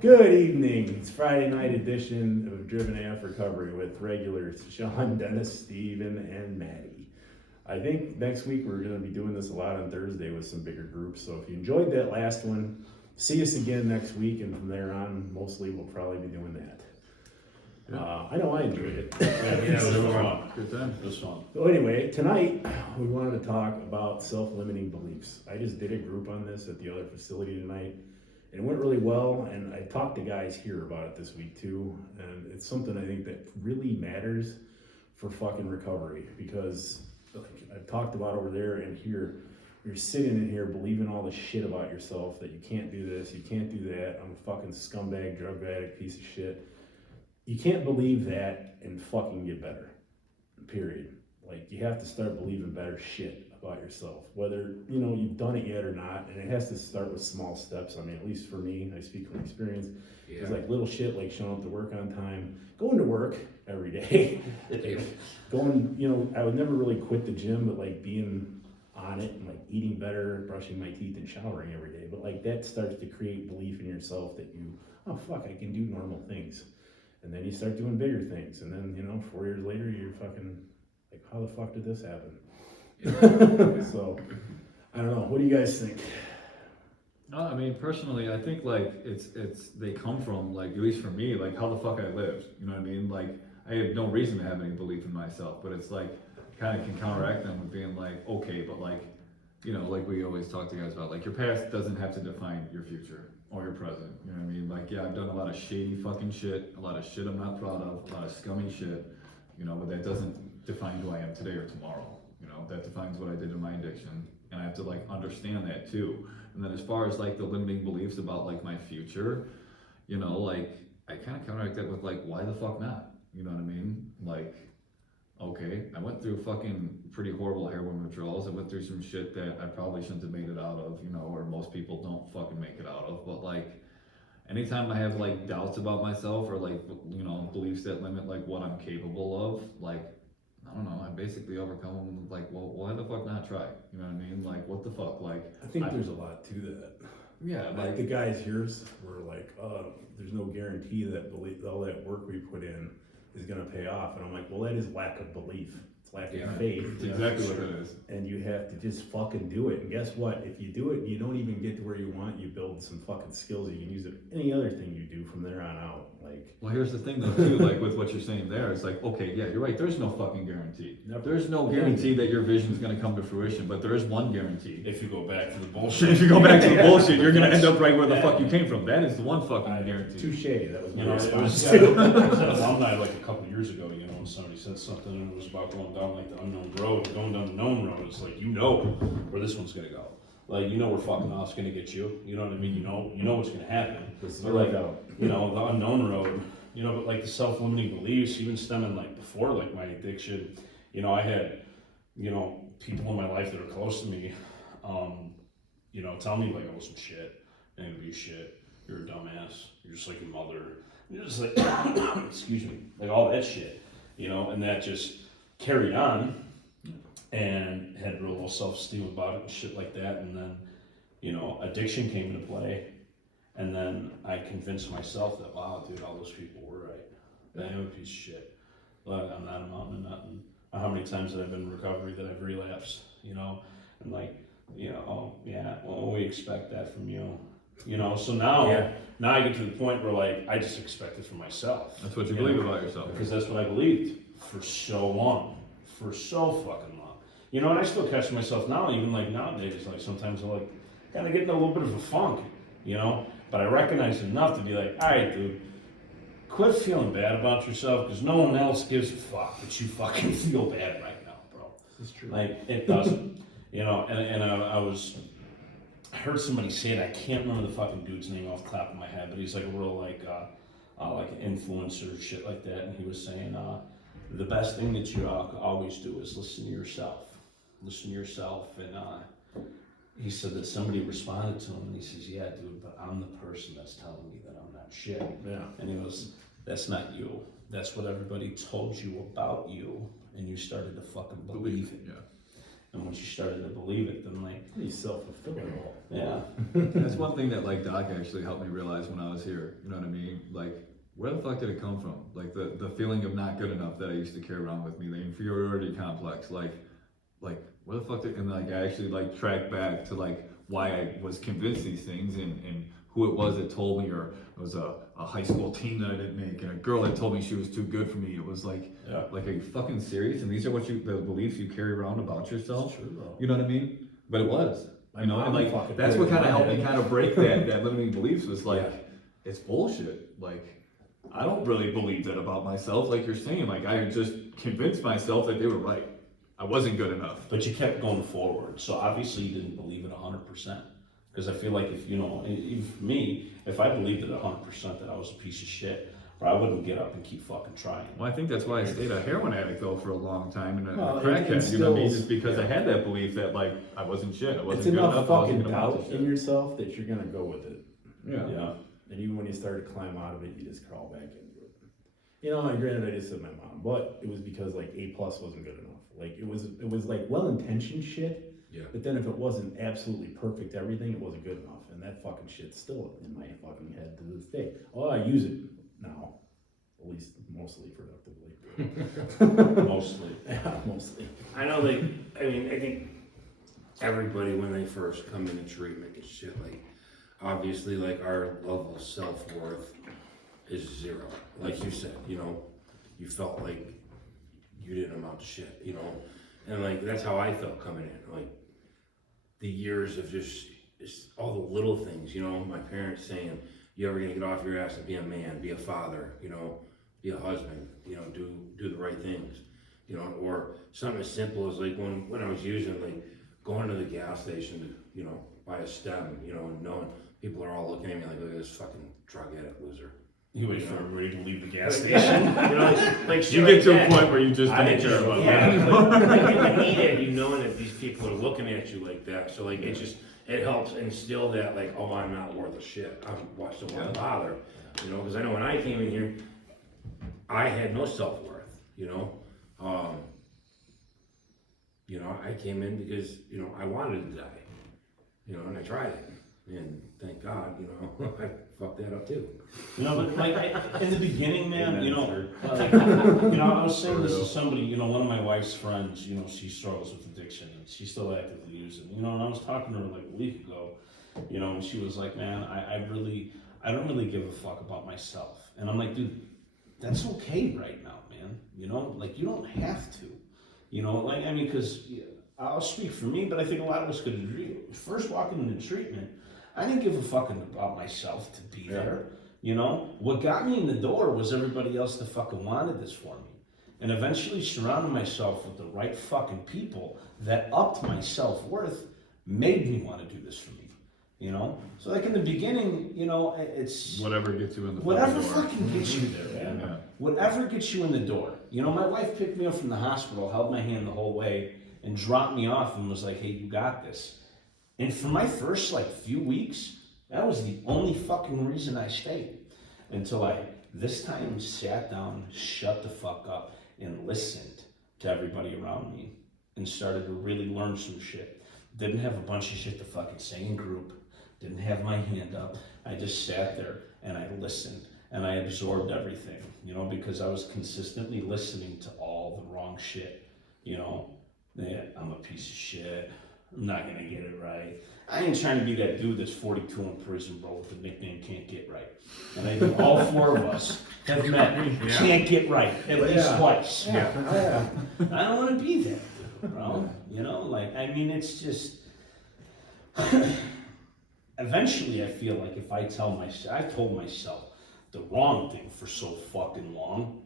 Good evening. It's Friday night edition of Driven AF Recovery with regulars Sean, Dennis, Steven, and Maddie. I think next week we're going to be doing this a lot on Thursday with some bigger groups. So if you enjoyed that last one, see us again next week, and from there on, mostly we'll probably be doing that. I know I enjoyed it. It was fun. Good time. It was fun. So anyway, tonight we wanted to talk about self-limiting beliefs. I just did a group on this at the other facility tonight. It went really well, and I talked to guys here about it this week too, and it's something I think that really matters for fucking recovery, because like I've talked about over there and here, you're sitting in here believing all this shit about yourself, that you can't do this, you can't do that, I'm a fucking scumbag, drug addict, piece of shit. You can't believe that and fucking get better, period. Like, you have to start believing better shit about yourself, whether, you know, you've done it yet or not, and it has to start with small steps. I mean, at least for me, I speak from experience. Yeah. It's like little shit like showing up to work on time, going to work every day, going, you know, I would never really quit the gym, but like being on it and like eating better, brushing my teeth and showering every day. But like that starts to create belief in yourself that you, oh fuck, I can do normal things. And then you start doing bigger things, and then, you know, 4 years later, you're fucking like, how the fuck did this happen? So, I don't know. What do you guys think? I mean, personally, I think like it's they come from, like, at least for me, like how the fuck I lived. You know what I mean? Like, I have no reason to have any belief in myself, but it's like kind of can counteract them with being like, okay, but like, you know, like we always talk to guys about, like, your past doesn't have to define your future or your present. You know what I mean? Like, yeah, I've done a lot of shady fucking shit, a lot of shit I'm not proud of, a lot of scummy shit, you know, but that doesn't define who I am today or tomorrow. You know, that defines what I did in my addiction, and I have to like understand that too. And then as far as like the limiting beliefs about like my future, you know, like I kind of counteract that with like, why the fuck not? You know what I mean? Like, okay, I went through fucking pretty horrible heroin withdrawals. I went through some shit that I probably shouldn't have made it out of, you know, or most people don't fucking make it out of. But like, anytime I have like doubts about myself or like, you know, beliefs that limit like what I'm capable of, like, I don't know, I basically overcome them with like, well, why the fuck not try? You know what I mean? Like, what the fuck? Like, I think there's a lot to that. Yeah, like the guys here's were like, there's no guarantee that all that work we put in is gonna pay off. And I'm like, well, that is lack of belief. It's lack of faith. It's exactly what it is. And you have to just fucking do it. And guess what? If you do it and you don't even get to where you want, you build some fucking skills you can use it any other thing you do from there on out. Like, well, here's the thing though too, like with what you're saying there, it's like, okay, yeah, you're right, there's no fucking guarantee. There's no guarantee that your vision's gonna come to fruition, but there is one guarantity. If you go back to the bullshit. If you go back to the bullshit, you're gonna end up right where the fuck you came from. That is the one fucking guarantee. Touche, that was my It response. was an alumni like a couple years ago, you know, when somebody said something and it was about going down like the unknown road, going down the known road. It's like, you know where this one's gonna go. Like, you know where fucking off's gonna get you. You know what I mean? You know what's gonna happen. But like, you know, the unknown road, you know, but like the self-limiting beliefs, even stemming like before like my addiction, you know, I had, you know, people in my life that are close to me, you know, tell me like I wasn't shit, I ain't gonna be shit, you're a dumbass, you're just like your mother, you're just like, excuse me, like all that shit, you know, and that just carried on and had real low self-esteem about it and shit like that. And then, you know, addiction came into play. And then I convinced myself that, wow, dude, all those people were right. I am a piece of shit. But I'm not amounting to nothing. How many times have I been in recovery that I've relapsed, you know? And like, you know, oh, yeah, well, we expect that from you. You know, so now I get to the point where like, I just expect it from myself. That's what you believe about yourself. Because that's what I believed for so long. For so fucking long. You know, and I still catch myself now, even like nowadays, like sometimes I like kind of get in a little bit of a funk, you know? But I recognize enough to be like, all right, dude, quit feeling bad about yourself because no one else gives a fuck that you fucking feel bad right now, bro. This is true. Like, it doesn't. You know, and I heard somebody say it, I can't remember the fucking dude's name off the top of my head, but he's like a real like influencer, shit like that, and he was saying, the best thing that you always do is listen to yourself. Listen to yourself, and he said that somebody responded to him and he says, yeah, dude, but I'm the person that's telling me that I'm not shit. Yeah. And he goes, that's not you. That's what everybody told you about you, and you started to fucking believe it. Yeah. And once you started to believe it, then like, Pretty self-fulfilling. yeah. That's one thing that like Doc actually helped me realize when I was here. You know what I mean? Like, where the fuck did it come from? Like the feeling of not good enough that I used to carry around with me, the inferiority complex. Like where the fuck did, and like I actually like tracked back to like why I was convinced these things and who it was that told me, or it was a high school team that I didn't make, and a girl that told me she was too good for me. It was like, Yeah. like, are you fucking serious? And these are the beliefs you carry around about yourself. It's true, though. You know what I mean? But it was, My you know, and mom like fucking that's put what it in kind of my helped me head. kind of break that limiting beliefs was like, Yeah. it's bullshit. Like, I don't really believe that about myself. Like you're saying, like I just convinced myself that they were right. I wasn't good enough. But you kept going forward, so obviously you didn't believe it 100%. Because I feel like if, you know, if me, if I believed it 100% that I was a piece of shit, or I wouldn't get up and keep fucking trying. Well, I think that's why I stayed a heroin addict though for a long time and a Well, it crackhead. You know what I mean? instills- Just because I had that belief that like I wasn't shit. I wasn't It's good enough enough. I wasn't fucking gonna amount doubt to shit. in yourself that you're gonna go with it. Yeah. Yeah. And even when you start to climb out of it, you just crawl back into it. You know, and granted, I just said my mom, but it was because like A+ wasn't good enough. Like it was like well-intentioned shit. Yeah. But then if it wasn't absolutely perfect everything, it wasn't good enough. And that fucking shit's still in my fucking head to this day. Oh, I use it now, at least mostly productively. Mostly. Yeah, mostly. I know, like, I mean, I think everybody when they first come into treatment and shit, like, obviously, like, our level of self-worth is zero. Like you said, you know, you felt like you didn't amount to shit, you know? And, like, that's how I felt coming in. Like, the years of just all the little things, you know, my parents saying, you ever gonna get off your ass and be a man, be a father, you know, be a husband, you know, do the right things, you know, or something as simple as like when I was using, like going to the gas station to, you know, buy a stem, you know, and knowing people are all looking at me like, look at this fucking drug addict loser. You wait for everybody to leave the gas You station. know, like shit You like get to a that. point where you just I don't just, care about yeah, that. like you need it, you knowing that these people are looking at you like that, so like it helps instill that like, oh, I'm not worth a shit, I don't want to bother, you know, because I know when I came in here, I had no self-worth, you know, I came in because, you know, I wanted to die, you know, and I tried it, and thank God, you know, I fucked that up too. You know, but like in the beginning, man, Amen, you know, sir. you know, I was saying this to somebody, you know, one of my wife's friends, you know, she struggles with addiction and she's still actively using, you know, and I was talking to her like a week ago, you know, and she was like, man, I don't really give a fuck about myself. And I'm like, dude, that's okay right now, man. You know, like you don't have to, you know, like, I mean, because I'll speak for me, but I think a lot of us could agree. First walking into treatment, I didn't give a fucking about myself to be there. You know, what got me in the door was everybody else that fucking wanted this for me. And eventually surrounding myself with the right fucking people that upped my self-worth made me want to do this for me. You know? So like in the beginning, you know, it's Whatever gets you in the whatever fucking door. fucking gets you there, man. Yeah. Whatever gets you in the door. You know, my wife picked me up from the hospital, held my hand the whole way, and dropped me off and was like, hey, you got this. And for my first like few weeks, that was the only fucking reason I stayed. Until I this time sat down, shut the fuck up, and listened to everybody around me and started to really learn some shit. Didn't have a bunch of shit to fucking say in group. Didn't have my hand up. I just sat there and I listened and I absorbed everything, you know, because I was consistently listening to all the wrong shit, you know. Yeah, I'm a piece of shit. I'm not gonna get it right. I ain't trying to be that dude that's 42 in prison, bro, with the nickname Can't Get Right. And I think all four of us have met Can't Get Right at least twice. Yeah. I don't want to be that dude, bro. You know, like, I mean, it's just. Eventually, I feel like if I tell myself, I've told myself the wrong thing for so fucking long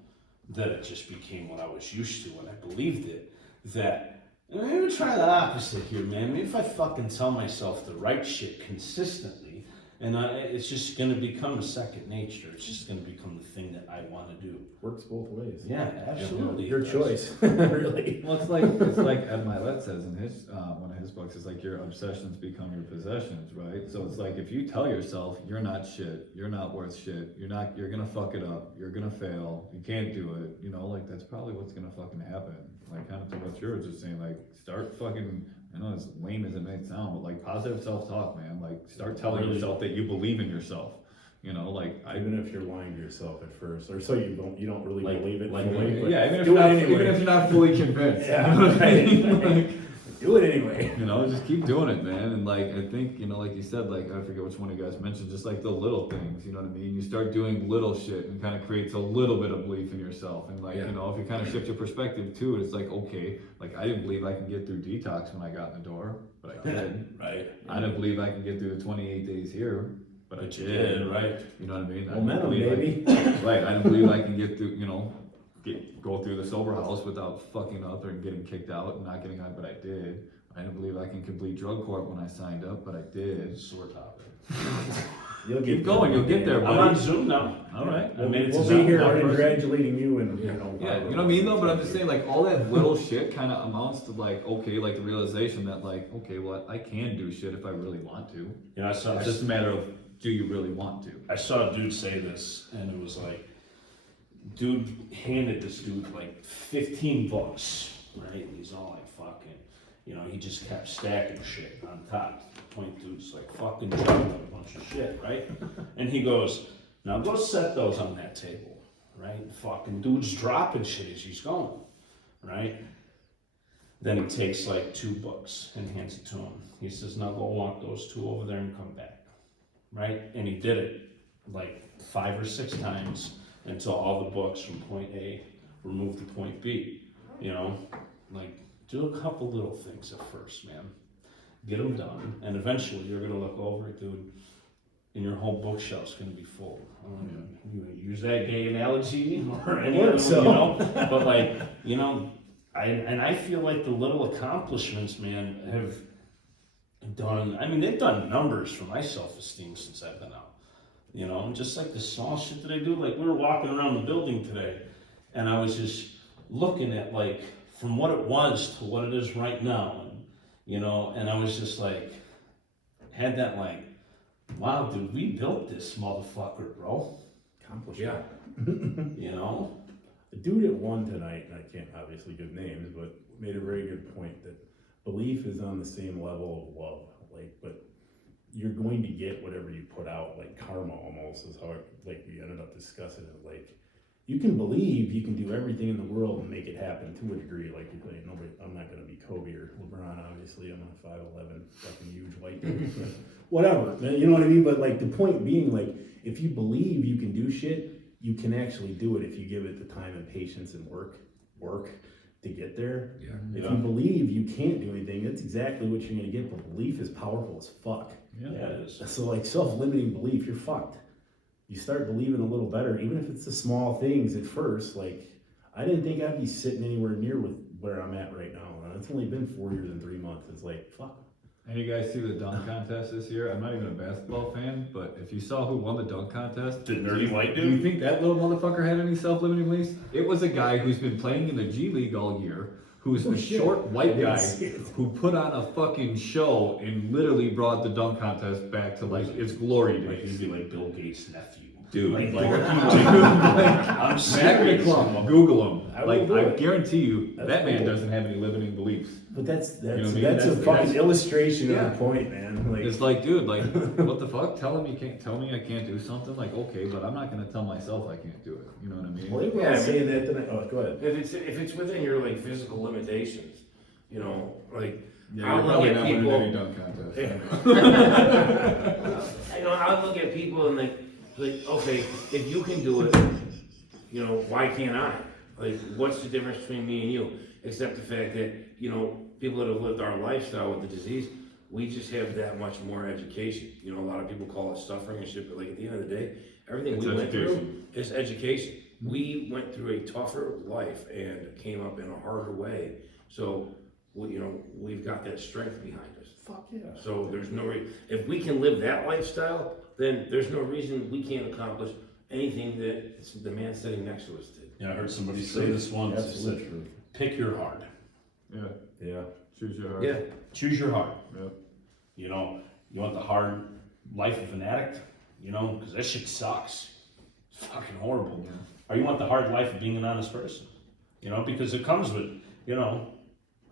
that it just became what I was used to and I believed it. That, maybe try the opposite here, man. Maybe if I fucking tell myself the right shit consistently, And it's just going to become a second nature. It's just going to become the thing that I want to do. Works both ways. Yeah, absolutely. Your it does. choice, really. Well, it's like Ed Milet says in his one of his books. It's like your obsessions become your possessions, right? So it's like if you tell yourself you're not shit, you're not worth shit, you're gonna fuck it up, you're gonna fail, you can't do it. You know, like that's probably what's gonna fucking happen. Like kind of to what you're just saying. Like start fucking. I know as lame as it may sound, but like positive self-talk, man. Like start telling yourself that you believe in yourself. You know, like Even if you're lying to yourself at first, or so you don't really Like- believe it. like- fully, but yeah, even if do you're it not, anyway. even if you're not fully convinced. Yeah, You know what I mean? right. Like, Do it anyway. you know, just keep doing it, man. And like I think, you know, like you said, like I forget which one of you guys mentioned, just like the little things, you know what I mean? You start doing little shit and kind of creates a little bit of belief in yourself. And like, Yeah. you know, if you kind of shift your perspective too, it's like, okay, like I didn't believe I can get through detox when I got in the door, but I did. Right. I didn't believe I can get through the 28 days here, but I But you did. did, right? You know what I mean? I didn't Momentum, believe I- baby. Right, I didn't believe I can get through, you know, go through the sober house without fucking up or getting kicked out and not getting out, but I did. I didn't believe I can complete drug court when I signed up, but I did. Sore topic. You'll Keep going, you'll get there, I'm on buddy. Zoom now. All right. I made it to We'll be Zoom here now first. congratulating you and, Yeah, you know what I mean though, but I'm just saying like all that little shit kind of amounts to like, okay, like the realization that like, okay, well I can do shit if I really want to. You know, It's just a matter of, do you really want to? I saw a dude say this, and it was like, dude handed this dude like 15 bucks, right? And he's all like, fucking, you know, he just kept stacking shit on top. The point dude's like, fucking dropped a bunch of shit, right? And he goes, now go set those on that table, right? And fucking dude's dropping shit as he's going, right? Then he takes like 2 books and hands it to him. He says, now go walk those 2 over there and come back, right? And he did it like 5 or 6 times until all the books from point A were moved to point B. You know, like do a couple little things at first, man. Get them done, and eventually you're gonna look over it, dude, and your whole bookshelf's gonna be full. I don't know, you use that gay analogy or any other, So. you know, but like, you know, I feel like the little accomplishments, man, have done. I mean, they've done numbers for my self-esteem since I've been out. You know, just like the small shit that I do. Like we were walking around the building today, and I was just looking at like from what it was to what it is right now, and you know, and I was just like, had that like, wow, dude, we built this motherfucker, bro. Accomplishment. You know, The dude at one tonight, and I can't obviously give names, but made a very good point that belief is on the same level of love. Like, but you're going to get whatever you put out, like karma almost is how it, like we ended up discussing it. Like, you can believe you can do everything in the world and make it happen to a degree. Like, nobody, I'm not going to be Kobe or LeBron, obviously. I'm a 5'11", fucking huge white dude. Whatever, you know what I mean? But like the point being, like, if you believe you can do shit, you can actually do it if you give it the time and patience and work to get there. Yeah. If you believe you can't do anything, that's exactly what you're going to get. But belief is powerful as fuck. yeah, it is. So like self-limiting belief, you're fucked. You start believing a little better, even if it's the small things at first. Like, I didn't think I'd be sitting anywhere near with where I'm at right now. And it's only been 4 years and 3 months. It's like, fuck. And you guys see the dunk contest this year? I'm not even a basketball fan, but if you saw who won the dunk contest, The nerdy white do you dude. think that little motherfucker had any self-limiting beliefs? It was a guy who's been playing in the G League all year, who's a shit. short white I didn't guy see it. who put on a fucking show and literally brought the dunk contest back to like its glory Like he'd days. be like Bill Gates' nephew. Dude, Like, like, I'm Mac serious. McCullough, Google him. I will Like, do I it. guarantee you, That's that man cool. doesn't have any limiting beliefs. But that's know what I mean? that's a That's- fucking that's- illustration Yeah. of the point, man. Like, It's like, dude, like, what the fuck? Tell him you can't. Tell me I can't do something. Like, okay, but I'm not gonna tell myself I can't do it. You know what I mean? well, they were Yeah, all I saying that tonight. Oh, go ahead. If it's within your like physical limitations, you know, like Yeah, I you're look probably at not winning people. any dunk contest. You know, I look at people and like okay, if you can do it, you know, why can't I? Like, what's the difference between me and you? Except the fact that, you know, people that have lived our lifestyle with the disease, we just have that much more education. You know, a lot of people call it suffering and shit, but like at the end of the day, everything It's we went through education. is education. We went through a tougher life and came up in a harder way. So, you know, we've got that strength behind us. Fuck yeah. So there's no if we can live that lifestyle, then there's no reason we can't accomplish anything that the man sitting next to us did. Yeah, I heard somebody say this once. They Absolute said, truth. pick your heart. Yeah, Yeah. choose your heart. Yeah. Choose your heart. Yep. You know, you want the hard life of an addict, you know, because that shit sucks. It's fucking horrible. Yeah. Or you want the hard life of being an honest person, you know, because it comes with, you know,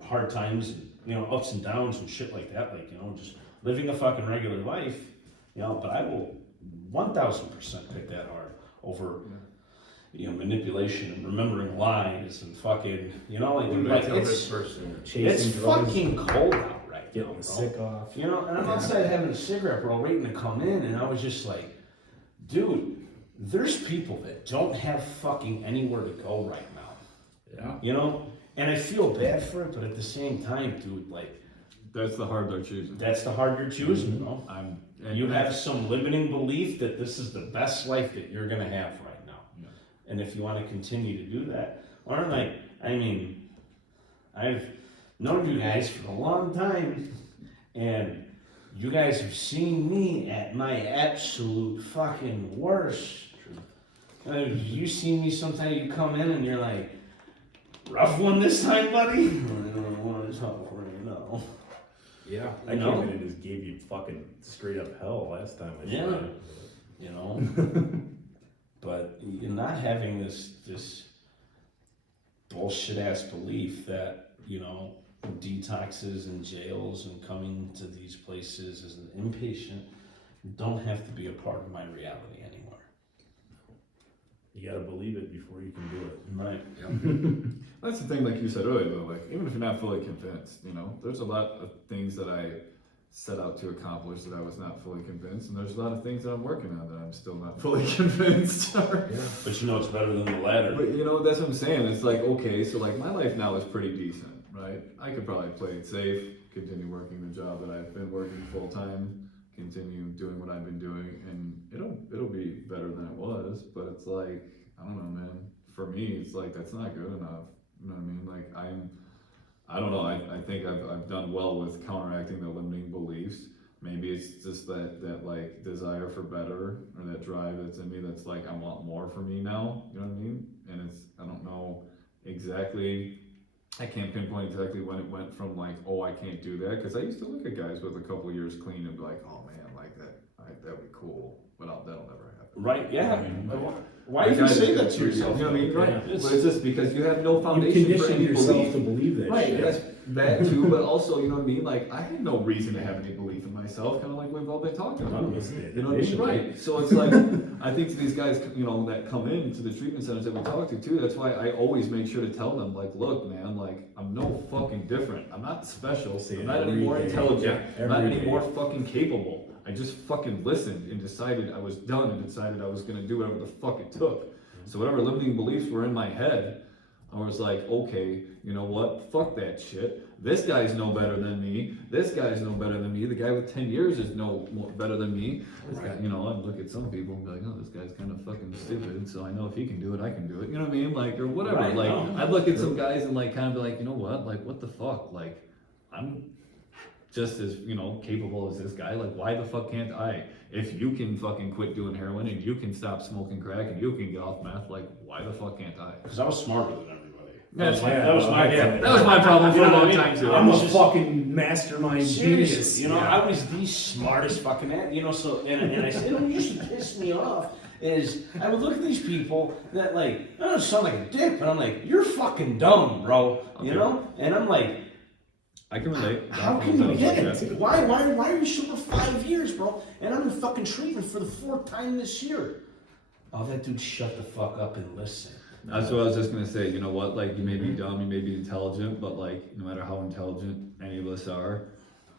hard times, and, you know, ups and downs and shit like that, like, you know, just living a fucking regular life, you know, but I will 1000% pick that hard over, you know, manipulation and remembering lies and fucking, you know, like Tell this it's person. Chasing drugs, fucking cold out right now, getting bro. sick off. You know, and I'm outside having a cigarette, bro, waiting to come in, and I was just like, dude, there's people that don't have fucking anywhere to go right now. Yeah. You know? And I feel bad for it, but at the same time, dude, like, That's the hard they're choosing. that's the hard you're choosing, bro. And You have some limiting belief that this is the best life that you're gonna have right now. Yeah. And if you wanna continue to do that, or like, I mean, I've known you guys for a long time, and you guys have seen me at my absolute fucking worst. You see me sometimes, you come in and you're like, rough one this time, buddy? I don't want to talk for you, no. Yeah. I know. came in and just gave you fucking straight up hell last time I Yeah. saw you. You know? But you're not having this bullshit ass belief that, you know, detoxes and jails and coming to these places as an inpatient don't have to be a part of my reality anymore. You gotta believe it before you can do it. Right. That's the thing, like you said earlier, though, like, even if you're not fully convinced, you know, there's a lot of things that I set out to accomplish that I was not fully convinced, and there's a lot of things that I'm working on that I'm still not fully convinced. But you know it's better than the latter. But, you know, that's what I'm saying. It's like, okay, so, like, my life now is pretty decent, right? I could probably play it safe, continue working the job that I've been working full-time, continue doing what I've been doing, and it'll be better than it was, but it's like, I don't know, man. For me, it's like, that's not good enough. You know what I mean? Like, I don't know, I think I've done well with counteracting the limiting beliefs. Maybe it's just that like desire for better, or that drive that's in me that's like, I want more for me now, you know what I mean? And I don't know exactly, I can't pinpoint exactly when it went from like, oh, I can't do that, because I used to look at guys with a couple years clean and be like, oh man, like that'd be cool, but that'll never happen. Right, yeah. I mean, Why even say that to yourself? You know what I mean? Right. Yeah. But it's just because you have no You foundation for condition any yourself belief. to believe that Right, shit. that's that too, but also, you know what I mean? Like, I had no reason to have any belief in myself, kind of like we've all been talking None about. of us did. You know what I mean? Right. So it's like, I think to these guys, you know, that come into the treatment centers that we talk to too, that's why I always make sure to tell them, like, look, man, like, I'm no fucking different. I'm not special. Say I'm it not any every more day. intelligent. Yeah, I'm not every any day. more fucking capable. I just fucking listened and decided I was done and decided I was gonna do whatever the fuck it took. So whatever limiting beliefs were in my head, I was like, okay, you know what? Fuck that shit. This guy's no better than me. This guy's no better than me. The guy with 10 years is no more better than me. This guy, you know, I'd look at some people and be like, oh, this guy's kind of fucking stupid. So I know if he can do it, I can do it. You know what I mean? Like, or whatever. Right, Like, no, I'd look at some guys and like kind of be like, you know what? Like, what the fuck? Like, I'm just as, you know, capable as this guy. Like, why the fuck can't I? If you can fucking quit doing heroin and you can stop smoking crack and you can get off meth, like, why the fuck can't I? Because I was smarter than everybody. That's That was my yeah. That was my problem for You a know what long I mean? time too. I'm a just- fucking mastermind Seriously, genius. you know, Yeah. I was the smartest fucking you know, so, and I said, what used to piss me off is, I would look at these people that like, I don't sound like a dick, but I'm like, you're fucking dumb, bro, you Okay. know? And I'm like, I can relate. how can you get it? Why are you sober 5 years, bro? And I'm in fucking treatment for the 4th time this year. Oh, that dude, shut the fuck up and listen. That's what I was just gonna say. You know what? Like, you may be dumb, you may be intelligent, but like, no matter how intelligent any of us are,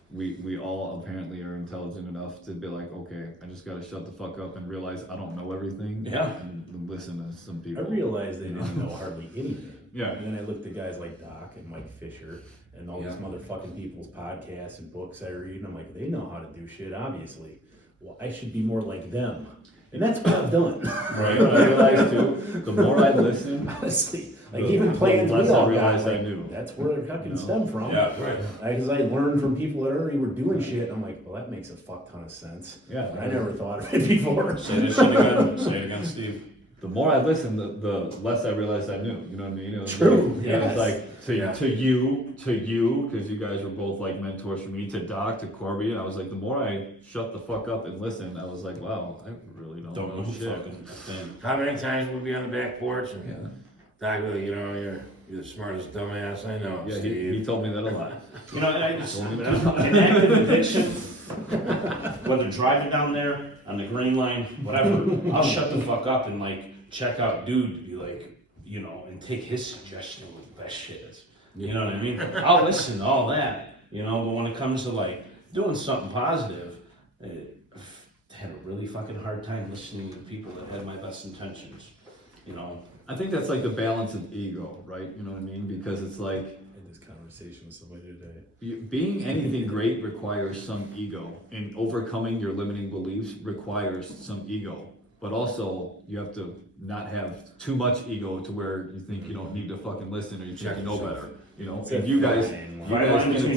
we all apparently are intelligent enough to be like, okay, I just gotta shut the fuck up and realize I don't know everything. Yeah. And listen to some I people. realized they didn't know hardly anything. Yeah. And then I looked at guys like Doc and Mike Fisher and all these Yeah. motherfucking people's podcasts and books I read, and I'm like, they know how to do shit, obviously. Well, I should be more like them. And that's what I've done. Right. What I realized too, the more I listen, Honestly, Like even plans we less I all got, realized I like, knew. that's where it fucking stemmed from. Yeah, right. Because I learned from people that already were doing shit, and I'm like, well, that makes a fuck ton of sense. Yeah. I never thought of it before. Say that shit again. Say it again, Steve. The more I listened, the less I realized I knew. You know what I mean? It was True, Like, yes. It was like to Yeah. you, because you guys were both like mentors for me. To Doc, to Corby, and I was like, the more I shut the fuck up and listened, I was like, wow, I really don't Don't know know shit. fucking thing. How many times we'll be on the back porch and Yeah. Doc will, you know, you're the smartest dumbass I know, Yeah, Steve. he told me that a lot. You know, and I just, Don't even an active addiction, whether driving down there on the green line, whatever, I'll shut the fuck up and like check out dude to be like, you know, and take his suggestion of what the best shit is. You know what I mean? I'll listen to all that, you know, but when it comes to like doing something positive, I had a really fucking hard time listening to people that had my best intentions, you know. I think that's like the balance of ego, right? You know what I mean? Because it's like I had this conversation with somebody today. being anything great requires some ego, and overcoming your limiting beliefs requires some ego. But also, you have to not have too much ego to where you think you don't need to fucking listen or you think you know better. You know, and you guys can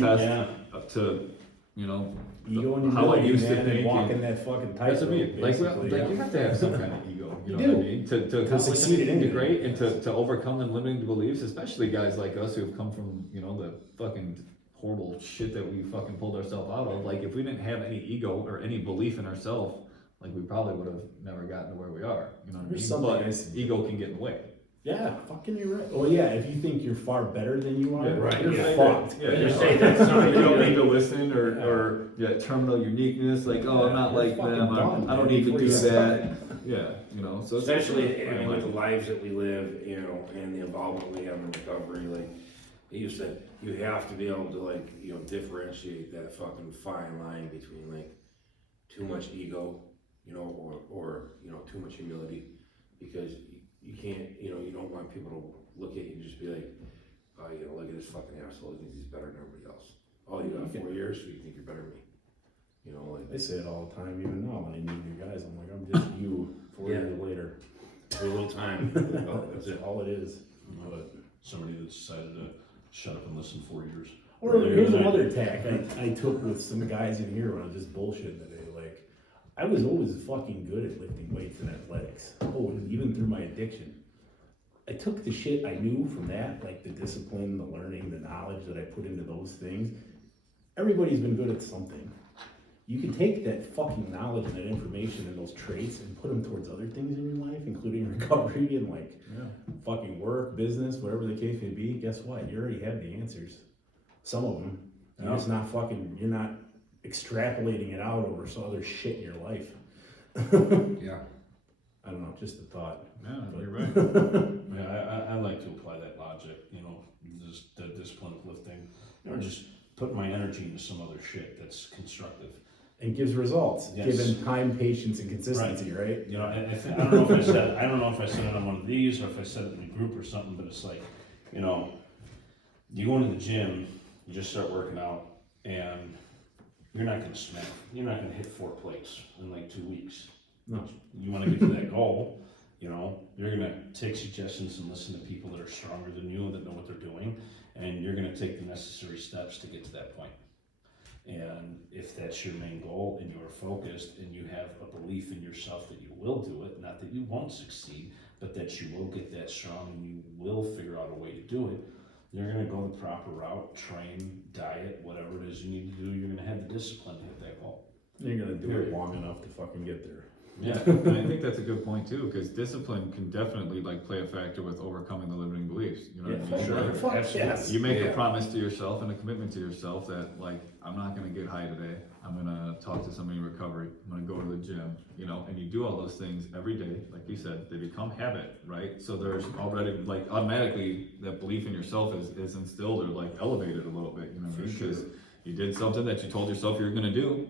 attest to, you know, Ego and how I humility, used to man, and think. walking that fucking That's what I tightrope, mean. Like basically. you have to have some kind of ego. You You know do. what I mean? To accomplish succeed at anything anything. great and to overcome the limiting beliefs, especially guys like us who have come from, you know, the fucking horrible shit that we fucking pulled ourselves out of. Like if we didn't have any ego or any belief in ourselves, like we probably would have never gotten to where we are. You know what I There's mean? something But I see. ego can get in the way. Yeah, fucking you're right. Well, yeah, if you think you're far better than you are, Yeah, right, you're yeah. fucked. Yeah, You're yeah. saying that somebody You don't like- need to listen or terminal uniqueness, like, oh, I'm not You're like fucking them, done, I don't man, need to before do you that. start. Yeah, you know, so it's Especially, I fine mean, with the line. lives that we live, you know, and the involvement we have in recovery, like, you said, you have to be able to, like, you know, differentiate that fucking fine line between, like, too much ego, you know, or you know, too much humility, because you can't, you know, you don't want people to look at you and just be like, oh, you know, look at this fucking asshole, he thinks he's better than everybody else. Oh, you got 4 years, so you think you're better than me. You know, like, I say it all the time, even now when I meet new guys. I'm like, I'm just you 4 Yeah. years later. for a little time. Oh, that's it. all it is. But somebody that decided to shut up and listen 4 years. Or earlier here's than I another did. tack I took with some guys in here when I was just bullshitting today. Like, I was always fucking good at lifting weights and athletics. Oh, even through my addiction. I took the shit I knew from that, like the discipline, the learning, the knowledge that I put into those things. Everybody's been good at something. You can take that fucking knowledge and that information and those traits and put them towards other things in your life, including recovery and like fucking work, business, whatever the case may be. Guess what? You already have the answers. Some of them. You're just not fucking, you're not extrapolating it out over some other shit in your life. Yeah. I don't know, just a thought. Yeah, But- you're right. Yeah, I like to apply that logic, you know, just the discipline of lifting, or just put my energy into some other shit that's constructive. And gives results, Yes. given time, patience, and consistency, right? You know, and I don't know if I said, I don't know if I said it on one of these or if I said it in a group or something, but it's like, you know, you go into the gym, you just start working out, and you're not gonna smack, you're not gonna hit 4 plates in like 2 weeks. No. You wanna get to that goal, you know, you're gonna take suggestions and listen to people that are stronger than you and that know what they're doing, and you're gonna take the necessary steps to get to that point. And if that's your main goal and you're focused and you have a belief in yourself that you will do it, not that you won't succeed, but that you will get that strong and you will figure out a way to do it, you're gonna go the proper route, train, diet, whatever it is you need to do, you're gonna have the discipline to hit that goal. You're gonna do Period. it long enough to fucking get there. Yeah, and I think that's a good point too, because discipline can definitely like play a factor with overcoming the limiting beliefs. You know what I mean? sure. Fuck Absolutely. yes. You make Yeah. a promise to yourself and a commitment to yourself that like, I'm not gonna get high today. I'm gonna talk to somebody in recovery. I'm gonna go to the gym, you know, and you do all those things every day. Like you said, they become habit, right? So there's already like automatically that belief in yourself is instilled or like elevated a little bit, you know what I mean? Because you did something that you told yourself you were gonna do.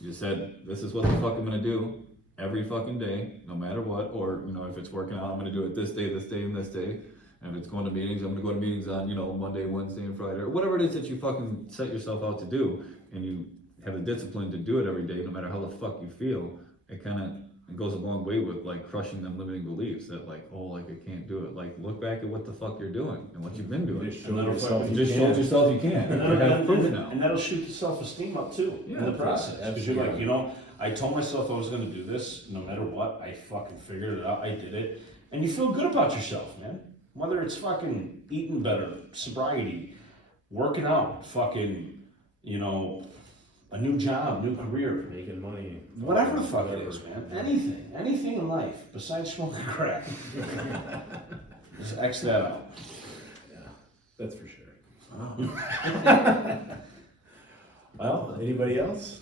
You said, this is what the fuck I'm gonna do every fucking day, no matter what, or, you know, if it's working out, I'm gonna do it this day, and this day. And if it's going to meetings, I'm gonna go to meetings on, you know, Monday, Wednesday, and Friday, or whatever it is that you fucking set yourself out to do, and you have the discipline to do it every day, no matter how the fuck you feel, it kind of It goes a long way with like crushing them limiting beliefs that like, oh, like I can't do it. Like look back at what the fuck you're doing and what you've been doing. Just show And that'll yourself fucking you You just can. showed yourself you can. And, You have proof and, now. and that'll shoot the self-esteem up too in Yeah, the process. Because you're absolutely. like, you know, I told myself I was gonna do this no matter what. I fucking figured it out. I did it. And you feel good about yourself, man. Whether it's fucking eating better, sobriety, working out, fucking, you know, a new job, new career, Making money. whatever the fuck it is, man. Anything in life besides smoking crack. Just X that out. Yeah, that's for sure. Well, anybody else?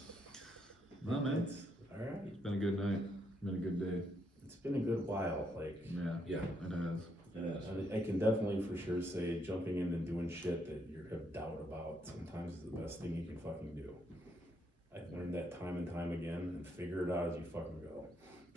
No, man. All right. It's been a good night. Been a good day. It's been a good while. Like, Yeah, Yeah. it has. It is. I can definitely for sure say jumping in and doing shit that you have doubt about sometimes is the best thing you can fucking do. I've learned that time and time again, and figure it out as you fucking go.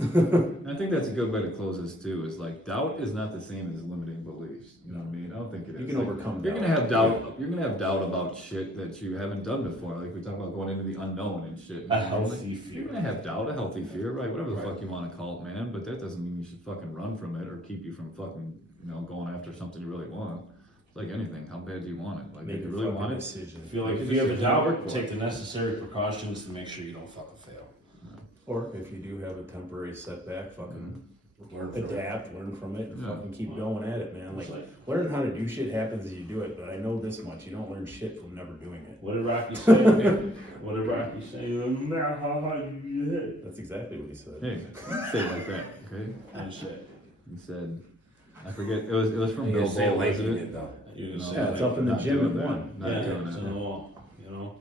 I think that's a good way to close this too. Is like doubt is not the same as limiting beliefs. You know what I mean? I don't think it is. You can Like, overcome You're doubt. gonna have doubt. You're gonna have doubt about shit that you haven't done before. Like we talk about going into the unknown and shit. A healthy You're fear. gonna have doubt, a healthy fear, right? Whatever the Right. fuck you want to call it, man. But that doesn't mean you should fucking run from it or keep you from fucking, going after something you really want. It's like anything. How bad do you want it? Like Make if a you really fucking want it, decision. I feel like Make if a you have a decision and work doubt, for take it. the necessary precautions to make sure you don't fucking fail. Or if you do have a temporary setback, fucking Learn from it. adapt, learn from it, and Yeah. fucking keep going at it, man. Like, It's like, learning how to do shit happens as you do it, but I know this much, you don't learn shit from never doing it. what did Rocky say? What did Rocky say? No matter how hard you hit. That's exactly what he said. hey, don't say it like that, okay? And shit. He said, I forget. It was from You Bill gotta say it Bull, like wasn't you it? did though. You can No. say Yeah, it's up in the Not gym doing at that. one. Not yeah, doing it's it. in the wall, you know?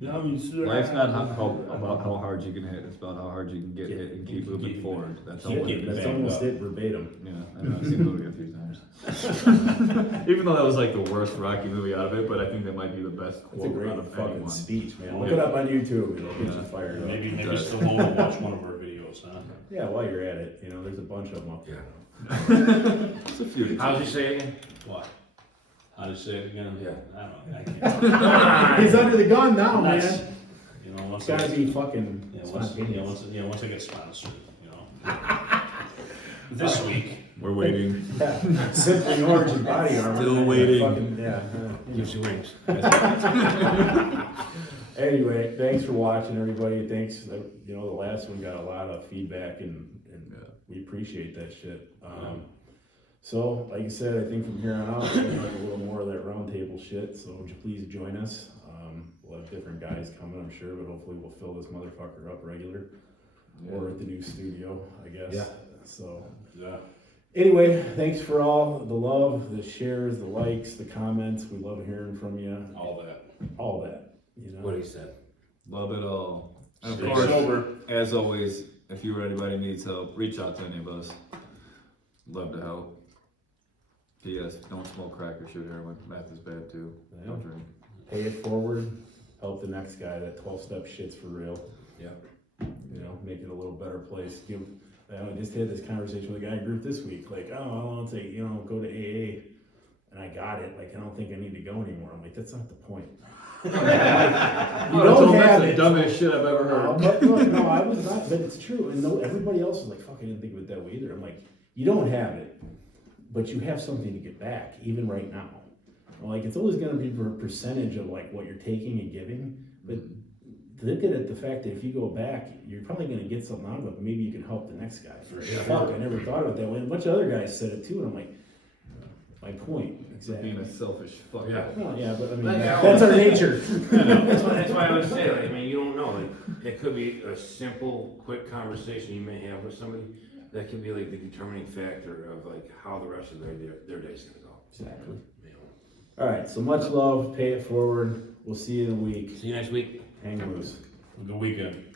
Yeah, I mean, Life's not about how hard you can hit. It's about how hard you can get hit and keep moving Keep- forward. That's all keep it getting is. That's banged almost up. it verbatim. Yeah, I know. I've seen the movie a few times. Even though that was like the worst Rocky movie out of it, but I think that might be the best It's a quote great out of fucking anyone. speech, man. Look Yeah. it up on YouTube, it'll get Yeah. you fired up. Maybe does. Stallone will watch one of our videos, huh? Yeah, while you're at it, there's a bunch of them up there. It's a few. How's he say it again? What? How to say it again? Yeah. I don't know. I can't. He's under the gun now, That's- man. You know, once It's gotta I, be fucking yeah, once spontaneous. I get sponsored, you know. This week, We're waiting. Yeah, Simply Orange and Body Armor. Still man, waiting. fucking- yeah. Gives you wings. Anyway, thanks for watching, everybody. Thanks. The last one got a lot of feedback, and we appreciate that shit. So, like I said, I think from here on out, we're gonna have a little more of that roundtable shit. So, would you please join us? We'll have different guys coming, I'm sure, but hopefully, we'll fill this motherfucker up regular, or at the new studio, I guess. Yeah. So. yeah. Anyway, thanks for all the love, the shares, the likes, the comments. We love hearing from you. All that. All that. What he said. Love it all. And of Stay course, sober. as always, if you or anybody needs help, reach out to any of us. Love to help. P.S. Don't smoke crack or shoot heroin. Meth is bad too. Yeah. Don't drink. Pay it forward. Help the next guy. That 12-step shit's for real. Yeah. Make it a little better place. I just had this conversation with a guy in group this week. Like, oh, I want to say, go to AA, and I got it. Like, I don't think I need to go anymore. I'm like, that's not the point. You don't have That's the it. dumbest shit I've ever heard. But look, no, I was not. But it's true. And no, everybody else was like, fuck, I didn't think of it that way either. I'm like, you don't have it, but you have something to get back, even right now. Like, it's always going to be a percentage of like what you're taking and giving, but look at it, the fact that if you go back, you're probably going to get something out of it. Maybe you can help the next guy. For sure. Fuck, I never thought of it that way. And a bunch of other guys said it too, and I'm like, my point. Exactly. Being a selfish fuck. Yeah. Well, yeah, but I mean, Like, that's our nature. That's why I always say, like, I mean, you don't know. Like, it could be a simple, quick conversation you may have with somebody that could be like the determining factor of like how the rest of their day's gonna go. Exactly. You know. All right, so much love. Pay it forward. We'll see you in a week. See you next week. Hang loose. Good weekend.